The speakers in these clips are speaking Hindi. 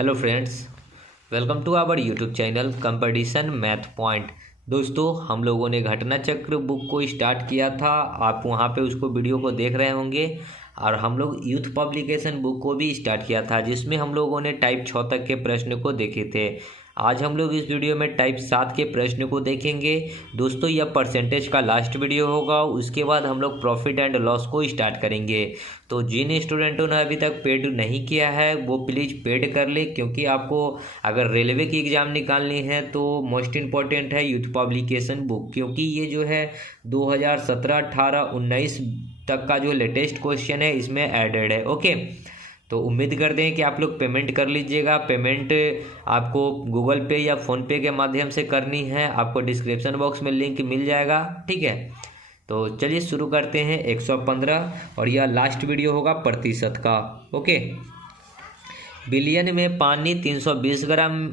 Hello friends, welcome to our YouTube channel competition math point. दोस्तों, हम लोगों ने घटना चक्र बुक को स्टार्ट किया था। आप वहां पे उसको वीडियो को देख रहे होंगे। और हम लोग यूथ पब्लिकेशन बुक को भी स्टार्ट किया था, जिसमें हम लोगों ने टाइप 6 तक के प्रश्न को देखे थे। आज हम लोग इस वीडियो में टाइप 7 के प्रश्न को देखेंगे। दोस्तों, यह परसेंटेज का लास्ट वीडियो होगा। उसके बाद हम लोग प्रॉफिट एंड लॉस को स्टार्ट करेंगे। तो जिन स्टूडेंटों ने अभी तक पेड नहीं किया है वो प्लीज़ पेड कर ले, क्योंकि आपको अगर रेलवे की एग्ज़ाम निकालनी है तो मोस्ट इम्पॉर्टेंट है यूथ पब्लिकेशन बुक, क्योंकि ये जो है 2017, 18, 19 तक का जो लेटेस्ट क्वेश्चन है इसमें एडेड है। ओके, तो उम्मीद करते हैं कि आप लोग पेमेंट कर लीजिएगा। पेमेंट आपको गूगल पे या फ़ोन पे के माध्यम से करनी है। आपको डिस्क्रिप्शन बॉक्स में लिंक मिल जाएगा, ठीक है। तो चलिए शुरू करते हैं। 115 और यह लास्ट वीडियो होगा प्रतिशत का। ओके, बिलियन में पानी 320 ग्राम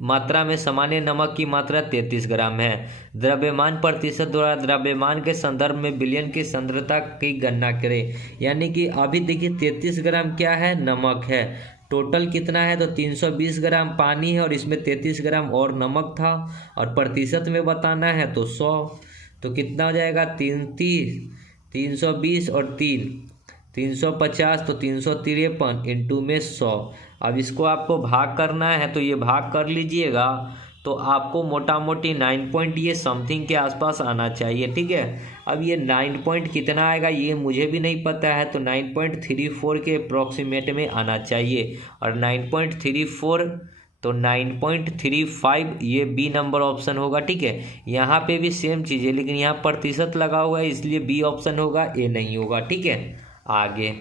मात्रा में सामान्य नमक की मात्रा 33 ग्राम है। द्रव्यमान प्रतिशत द्वारा द्रव्यमान के संदर्भ में बिलियन की सांद्रता की गणना करें। यानी कि अभी देखिए 33 ग्राम क्या है, नमक है। टोटल कितना है तो 320 ग्राम पानी है और इसमें 33 ग्राम और नमक था। और प्रतिशत में बताना है तो 100। तो कितना हो जाएगा, 320 और 350, तो 353 इंटू में 100। अब इसको आपको भाग करना है तो ये भाग कर लीजिएगा। तो आपको मोटा मोटी 9 पॉइंट ये समथिंग के आसपास आना चाहिए, ठीक है। अब ये 9 पॉइंट कितना आएगा ये मुझे भी नहीं पता है, तो 9.34 के अप्रॉक्सीमेट में आना चाहिए। और 9.34 तो 9.35 ये बी नंबर ऑप्शन होगा, ठीक है। यहाँ पे भी सेम चीज़ है, लेकिन यहाँ प्रतिशत लगा हुआ है इसलिए बी ऑप्शन होगा, ए नहीं होगा, ठीक है। आगे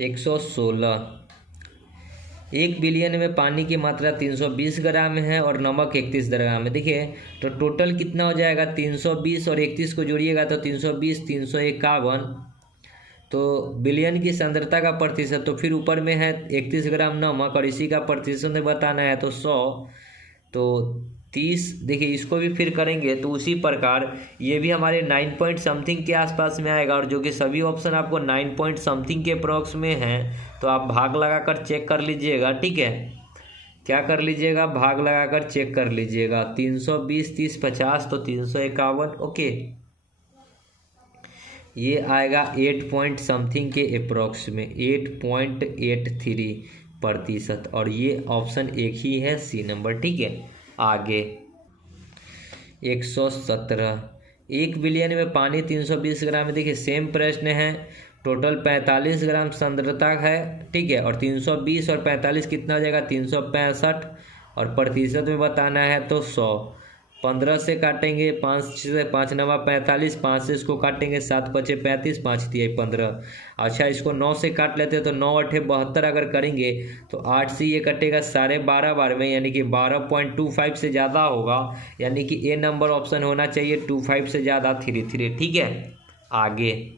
116, 1 बिलियन में पानी की मात्रा 320 ग्राम है और नमक 31 ग्राम है। देखिए तो टोटल कितना हो जाएगा, 320 और 31 को जोड़िएगा तो 320, 351। तो बिलियन की सांद्रता का प्रतिशत, तो फिर ऊपर में है 31 ग्राम नमक और इसी का प्रतिशत में बताना है तो 100। तो 30, देखिए इसको भी फिर करेंगे तो उसी प्रकार ये भी हमारे 9 पॉइंट समथिंग के आसपास में आएगा। और जो कि सभी ऑप्शन आपको 9 पॉइंट समथिंग के अप्रॉक्स में हैं, तो आप भाग लगाकर चेक कर लीजिएगा, ठीक है। क्या कर लीजिएगा, भाग लगाकर चेक कर लीजिएगा। 320, 30, 50 तो 351। ओके, ये आएगा 8 पॉइंट समथिंग के अप्रॉक्स में, 8.83 प्रतिशत। और ये ऑप्शन एक ही है, सी नंबर, ठीक है। आगे 117, 1 बिलियन में पानी 320 ग्राम है। देखिए सेम प्रश्न है। टोटल 45 ग्राम सांद्रता है, ठीक है। और 320 और 45 कितना हो जाएगा, 365। और प्रतिशत में बताना है तो 100। 15 से काटेंगे, 5 से 5 नवा 45, 5 से इसको काटेंगे, 7 पचे 35, 5 तिया 15। अच्छा, इसको 9 से काट लेते हैं तो 9 8 72 अगर करेंगे तो 8 से ये कटेगा 12.5 बार में, यानी कि 12.25 से ज़्यादा होगा। यानी कि ए नंबर ऑप्शन होना चाहिए, 25 से ज़्यादा 33, ठीक है। आगे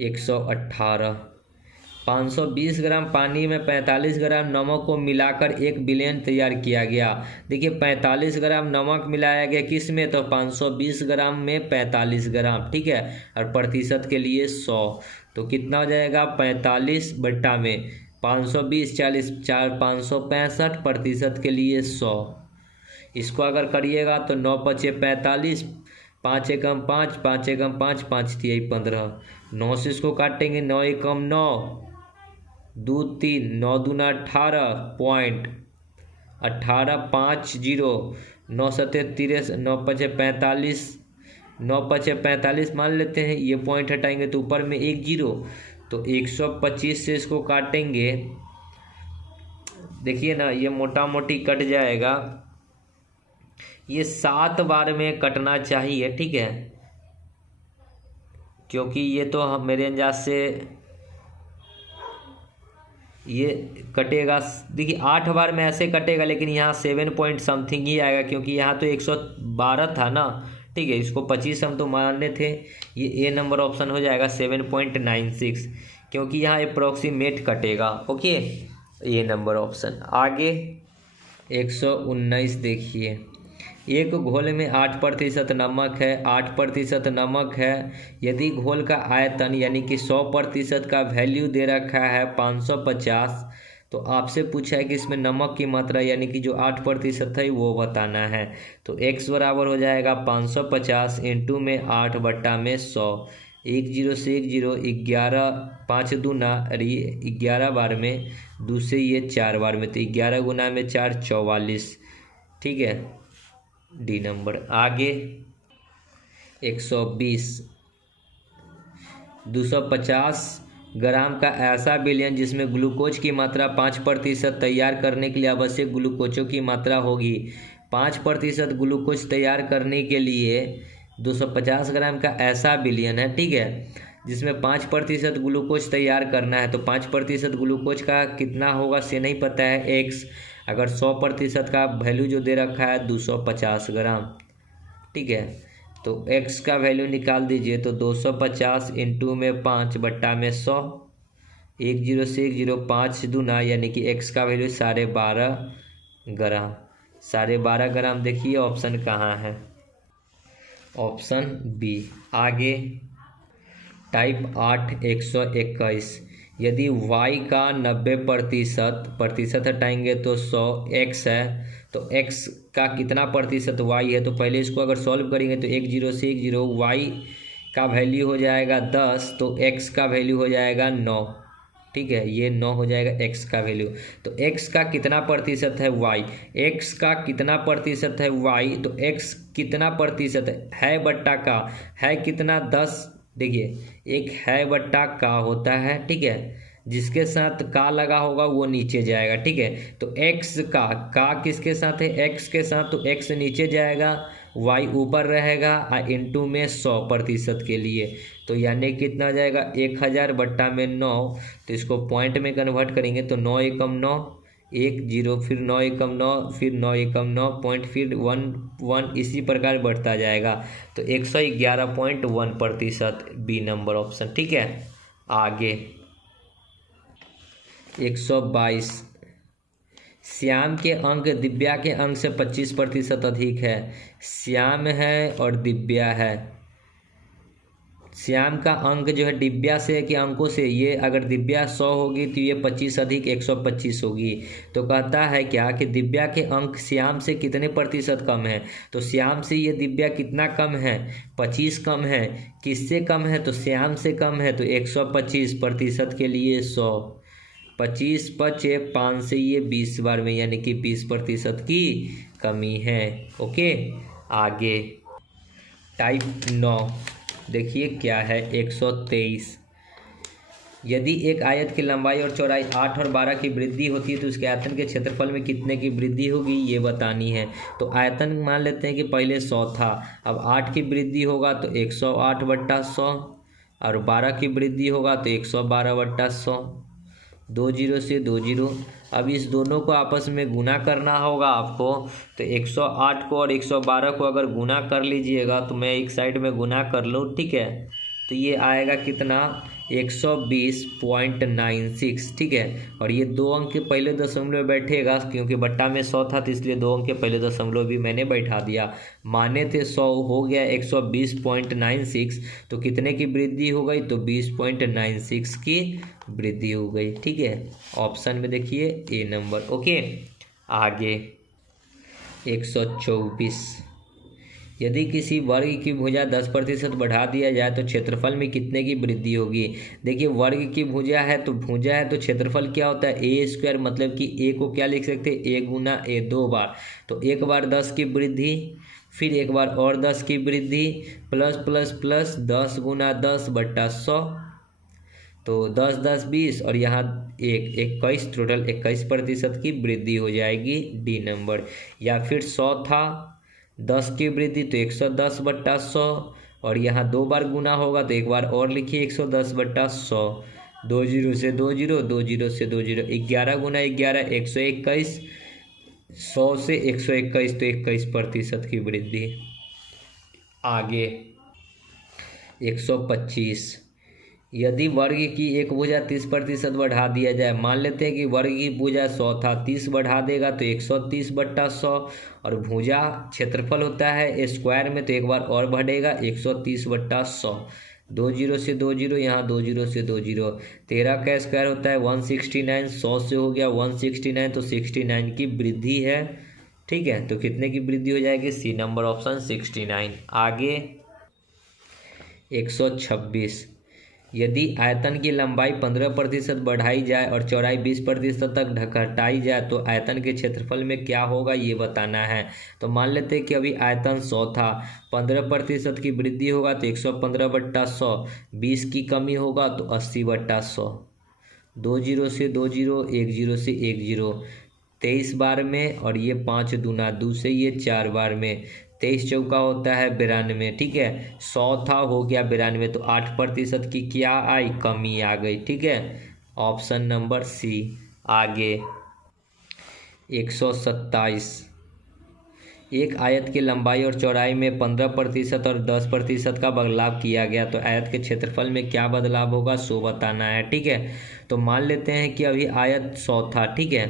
118, 520 ग्राम पानी में 45 ग्राम नमक को मिलाकर 1 बिलियन तैयार किया गया। देखिए 45 ग्राम नमक मिलाया गया किस में, तो 520 ग्राम में 45 ग्राम, ठीक है। और प्रतिशत के लिए 100। तो कितना हो जाएगा, 45 बट्टा में 520, 40, 4, 565, प्रतिशत के लिए 100। इसको अगर करिएगा तो 9 पचे 45, 5 एकम 5, 5 एकम 5, 5 तिया 15। 9 से इसको काटेंगे, 9 एकम 9, 2 3, 9 दूना 18.50, 9 सत्ते 30, 9 पचे 45, 9 पचे 45 मान लेते हैं। ये पॉइंट हटाएंगे तो ऊपर में 1 0, तो 125 से इसको काटेंगे। देखिए ना, ये मोटा मोटी कट जाएगा। ये 7 बार में कटना चाहिए, ठीक है, क्योंकि ये तो हम मेरे अंदाज से ये कटेगा। देखिए 8 बार में ऐसे कटेगा, लेकिन यहाँ 7 पॉइंट समथिंग ही आएगा, क्योंकि यहाँ तो 112 था ना, ठीक है। इसको 25 हम तो मानने थे। ये ए नंबर ऑप्शन हो जाएगा 7.96, क्योंकि यहाँ अप्रॉक्सीमेट कटेगा। ओके, ए नंबर ऑप्शन। आगे 119 देखिए, एक घोल में 8% नमक है, 8% नमक है। यदि घोल का आयतन यानी कि 100% का वैल्यू दे रखा है 550, तो आपसे पूछा है कि इसमें नमक की मात्रा यानी कि जो 8% है वो बताना है। तो x बराबर हो जाएगा 550 इंटू में 8 बट्टा में 100। 10 से 10, 11, 5 दूना, अरे 11 बार में, 2 से ये 4 बार में, तो 11 गुना में 4 44। ठीक है, डी नंबर। आगे 120, 250 ग्राम का ऐसा विलयन जिसमें ग्लूकोज की मात्रा 5% तैयार करने के लिए आवश्यक ग्लूकोजों की मात्रा होगी। 5% ग्लूकोज तैयार करने के लिए 250 ग्राम का ऐसा विलयन है, ठीक है, जिसमें 5% ग्लूकोज तैयार करना है। तो 5% ग्लूकोज का कितना होगा से नहीं पता है, एक्स। अगर 100% का वैल्यू जो दे रखा है 250 ग्राम, ठीक है, तो x का वैल्यू निकाल दीजिए। तो 250 इंटू में 5 बट्टा में 100। 10 से 10, 5 दूना यानी कि x का वैल्यू 12.5 ग्राम। 12.5 ग्राम। देखिए ऑप्शन कहाँ है, ऑप्शन बी। आगे टाइप 8 121, यदि y का 90% हटाएंगे तो 100, x है, तो x का कितना प्रतिशत y है। तो पहले इसको अगर सॉल्व करेंगे तो 10 से 10, y का वैल्यू हो जाएगा 10, तो x का वैल्यू हो जाएगा 9। ठीक है, ये 9 हो जाएगा x का वैल्यू। तो x का कितना प्रतिशत है y, x का कितना प्रतिशत है y, तो x कितना प्रतिशत है बट्टा का है कितना 10। देखिए एक है बट्टा का होता है, ठीक है, जिसके साथ का लगा होगा वो नीचे जाएगा, ठीक है। तो x का किसके साथ है, x के साथ, तो x नीचे जाएगा, y ऊपर रहेगा, इंटू में 100% के लिए। तो यानी कितना हो जाएगा 1000 बट्टा में 9। तो इसको पॉइंट में कन्वर्ट करेंगे तो 9 एकम 9, 1 0, फिर 9 एकम 9, फिर 9 एकम 9 पॉइंट, फिर 1 1, इसी प्रकार बढ़ता जाएगा। तो 111.1% बी नंबर ऑप्शन। ठीक है, आगे 122, श्याम के अंक दिव्या के अंक से 25% अधिक है। श्याम है और दिव्या है। श्याम का अंक जो है दिव्या से के अंकों से, ये अगर दिव्या 100 होगी तो ये 25 अधिक 125 होगी। तो कहता है क्या कि दिव्या के अंक श्याम से कितने प्रतिशत कम है। तो श्याम से ये दिव्या कितना कम है, 25 कम है। किससे कम है, तो श्याम से कम है। तो 125% के लिए 100, 25 बचे 5 से ये 20 बार में, यानी कि 20% की कमी है। ओके, आगे टाइप 9 देखिए क्या है, 123, यदि एक आयत की लंबाई और चौड़ाई 8 और 12 की वृद्धि होती है तो उसके आयतन के क्षेत्रफल में कितने की वृद्धि होगी, ये बतानी है। तो आयतन मान लेते हैं कि पहले 100 था, अब 8 की वृद्धि होगा तो 108 बट्टा 100, और 12 की वृद्धि होगा तो 112 बट्टा 100। 2 0 से 2 0। अब इस दोनों को आपस में गुना करना होगा आपको। तो 108 को और 112 को अगर गुना कर लीजिएगा, तो मैं एक साइड में गुना कर लूँ, ठीक है, तो ये आएगा कितना 120.96। ठीक है, और ये 2 अंक के पहले दशमलव बैठेगा, क्योंकि बट्टा में 100 था तो इसलिए 2 अंक के पहले दशमलव भी मैंने बैठा दिया। माने थे 100, हो गया 120.96। तो कितने की वृद्धि हो गई, तो 20.96 की वृद्धि हो गई। ठीक है, ऑप्शन में देखिए ए नंबर। ओके, आगे 124, यदि किसी वर्ग की भुजा 10% बढ़ा दिया जाए तो क्षेत्रफल में कितने की वृद्धि होगी। देखिए वर्ग की भुजा है तो क्षेत्रफल क्या होता है, ए स्क्वायर, मतलब कि ए को क्या लिख सकते हैं, ए गुना ए 2 बार। तो एक बार 10 की वृद्धि, फिर एक बार और 10 की वृद्धि, प्लस प्लस प्लस 10 गुना 10 बट्टा 100। तो 10 10 20 और यहाँ 21, टोटल 21% की वृद्धि हो जाएगी, डी नंबर। या फिर 100 था, 10 की वृद्धि तो 110 बट्टा 100, और यहाँ 2 बार गुना होगा तो एक बार और लिखिए 110 बट्टा 100। 2 0 से 2 0, 2 0 से 2 0, 11 गुना 11 121, 100 से 121 तो 21% की वृद्धि। आगे 125, यदि वर्ग की एक भुजा 30% बढ़ा दिया जाए। मान लेते हैं कि वर्ग की भुजा 100 था, 30 बढ़ा देगा तो 130 बट्टा 100, और भुजा क्षेत्रफल होता है स्क्वायर में, तो एक बार और बढ़ेगा 130 बट्टा 100। 20 से 20, यहाँ 20 से 20। 13 का स्क्वायर होता है 169। 100 से हो गया 169, तो 69 की वृद्धि है। ठीक है, तो कितने की वृद्धि हो जाएगी? C number option 69। आगे 126, यदि आयतन की लंबाई 15% बढ़ाई जाए और चौड़ाई 20% तक घटाई जाए तो आयतन के क्षेत्रफल में क्या होगा, ये बताना है। तो मान लेते हैं कि अभी आयतन 100 था, 15% की वृद्धि होगा तो 115/100, 20 की कमी होगा तो 80/100। 20 से 20, 10 से 10, 23 बार में, और ये 5 दूना 2 से ये 4 बार में। 23 चौका होता है 92। ठीक है, 100 था हो गया 92, तो 8% की क्या आई? कमी आ गई। ठीक है, ऑप्शन नंबर सी। आगे 127, एक आयत की लंबाई और चौड़ाई में 15% और 10% का बदलाव किया गया तो आयत के क्षेत्रफल में क्या बदलाव होगा, सो बताना है। ठीक है, तो मान लेते हैं कि अभी आयत 100 था। ठीक है,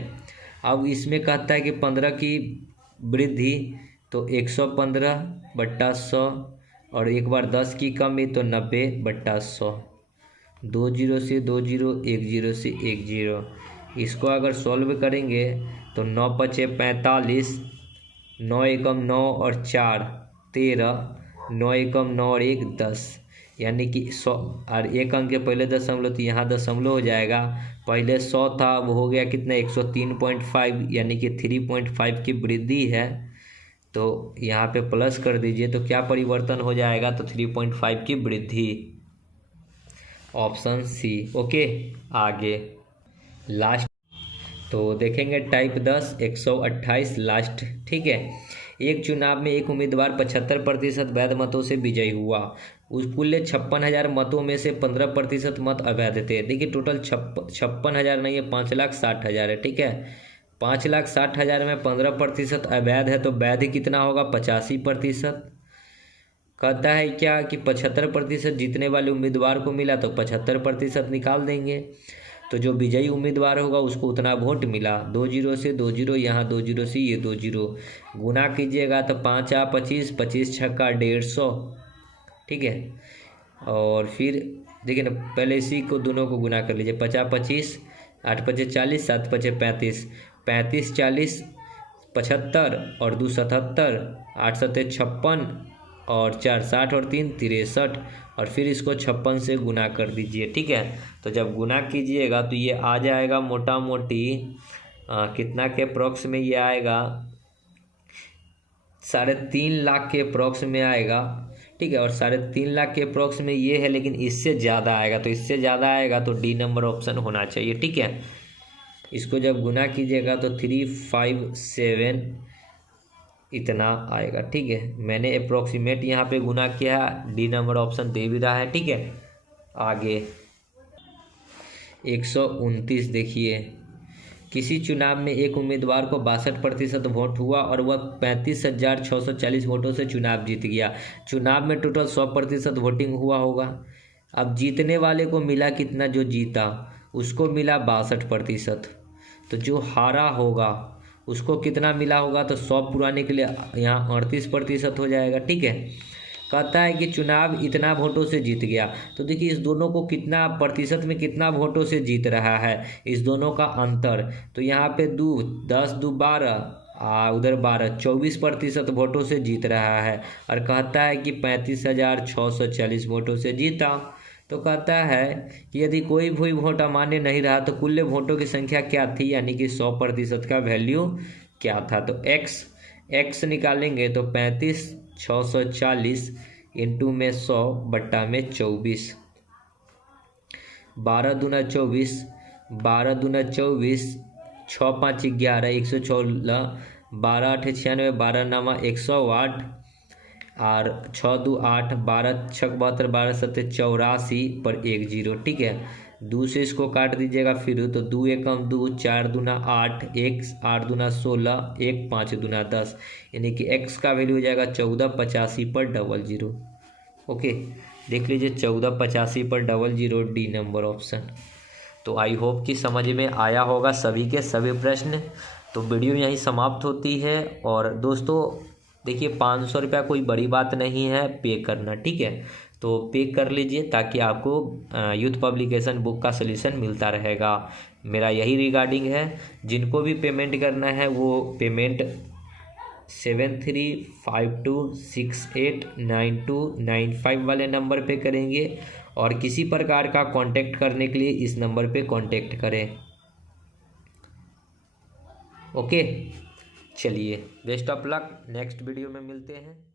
अब इसमें कहता है कि 15 की वृद्धि, तो 115/100, और एक बार 10 की कमी तो 90/100। 20 से 20, 10 से 10। इसको अगर सॉल्व करेंगे तो 9 पचे 45, 9 एकम 9 और 4 13, 9 एकम 9 और 1 10, यानी कि 100, और एक अंक के पहले दशमलव तो यहाँ दशमलव हो जाएगा। पहले 100 था, वो हो गया कितना? 103.5, यानी कि 3.5 की वृद्धि है। तो यहाँ पे प्लस कर दीजिए तो क्या परिवर्तन हो जाएगा, तो 3.5 की वृद्धि, ऑप्शन सी। ओके, आगे लास्ट तो देखेंगे टाइप 10, 128 लास्ट। ठीक है, एक चुनाव में एक उम्मीदवार 75% वैध मतों से विजयी हुआ। उस कुल 56,000 मतों में से 15% मत अवैध थे। देखिए टोटल 56,000 नहीं है, 5,60,000 है। ठीक है, 5,60,000 में 15% अवैध है, तो वैध कितना होगा? 85%। कहता है क्या कि 75% जीतने वाले उम्मीदवार को मिला, तो 75% निकाल देंगे, तो जो विजयी उम्मीदवार होगा उसको उतना वोट मिला। 20 से 20, यहाँ 20 से ये 20, गुना कीजिएगा तो 5 आ 25, 25 छक्का 150। ठीक है, और फिर देखिए ना, पहले इसी को दोनों को गुना कर लीजिए। 50 25, 8 पचे 40, 7 पचे 35, 35 40 75 और 2 77, 8 सत्ते 56 और 4 60 और 3 63, और फिर इसको 56 से गुना कर दीजिए। ठीक है, तो जब गुना कीजिएगा तो ये आ जाएगा मोटा मोटी कितना के अप्रॉक्स में ये आएगा, 3.5 लाख के अप्रॉक्स में आएगा। ठीक है, और 3.5 लाख के अप्रॉक्स में ये है, लेकिन इससे ज़्यादा आएगा, तो इससे ज़्यादा आएगा तो डी नंबर ऑप्शन होना चाहिए। ठीक है, इसको जब गुना कीजिएगा तो 357 इतना आएगा। ठीक है, मैंने अप्रोक्सीमेट यहाँ पे गुना किया, डी नंबर ऑप्शन दे भी रहा है। ठीक है, आगे 129 देखिए, किसी चुनाव में एक उम्मीदवार को 62% वोट हुआ और वह 35,640 वोटों से चुनाव जीत गया। चुनाव में टोटल 100% वोटिंग हुआ होगा। अब जीतने वाले को मिला कितना? जो जीता उसको मिला 62%, तो जो हारा होगा उसको कितना मिला होगा? तो 100 पुराने के लिए यहाँ 38% हो जाएगा। ठीक है, कहता है कि चुनाव इतना वोटों से जीत गया, तो देखिए इस दोनों को कितना प्रतिशत में कितना वोटों से जीत रहा है, इस दोनों का अंतर। तो यहाँ पे 10 2 12, उधर 12, 24% वोटों से जीत रहा है, और कहता है कि 35,640 वोटों से जीता। तो कहता है कि यदि कोई भी वोट अमान्य नहीं रहा तो कुल वोटों की संख्या क्या थी, यानी कि 100% का वैल्यू क्या था। तो एक्स निकालेंगे तो 35,640 इंटू में 100 बट्टा में 24, 12 दूना 24, 12 दूना 24, 6 5 11, 116, 12 8 96, 12 नामा 108, और 6 2 8, 12 6 72, 12 7 84 पर 1 0। ठीक है, 2 से इसको काट दीजिएगा फिर, तो 2 एकम 2, 4 दूना 8, 1 8 दूना 16, 1 5 दूना 10, यानी कि x का वैल्यू हो जाएगा 1485 पर 00। ओके, देख लीजिए 1485 पर 00, डी नंबर ऑप्शन। तो आई होप कि समझ में आया होगा सभी के सभी प्रश्न। तो वीडियो यहीं समाप्त होती है। और दोस्तों देखिए 500 रुपया कोई बड़ी बात नहीं है पे करना। ठीक है, तो पे कर लीजिए ताकि आपको यूथ पब्लिकेशन बुक का सॉल्यूशन मिलता रहेगा। मेरा यही रिगार्डिंग है। जिनको भी पेमेंट करना है वो पेमेंट 7352689295 वाले नंबर पे करेंगे और किसी प्रकार का कांटेक्ट करने के लिए इस नंबर पे कांटेक्ट करें। ओके, चलिए best of luck, next video में मिलते हैं।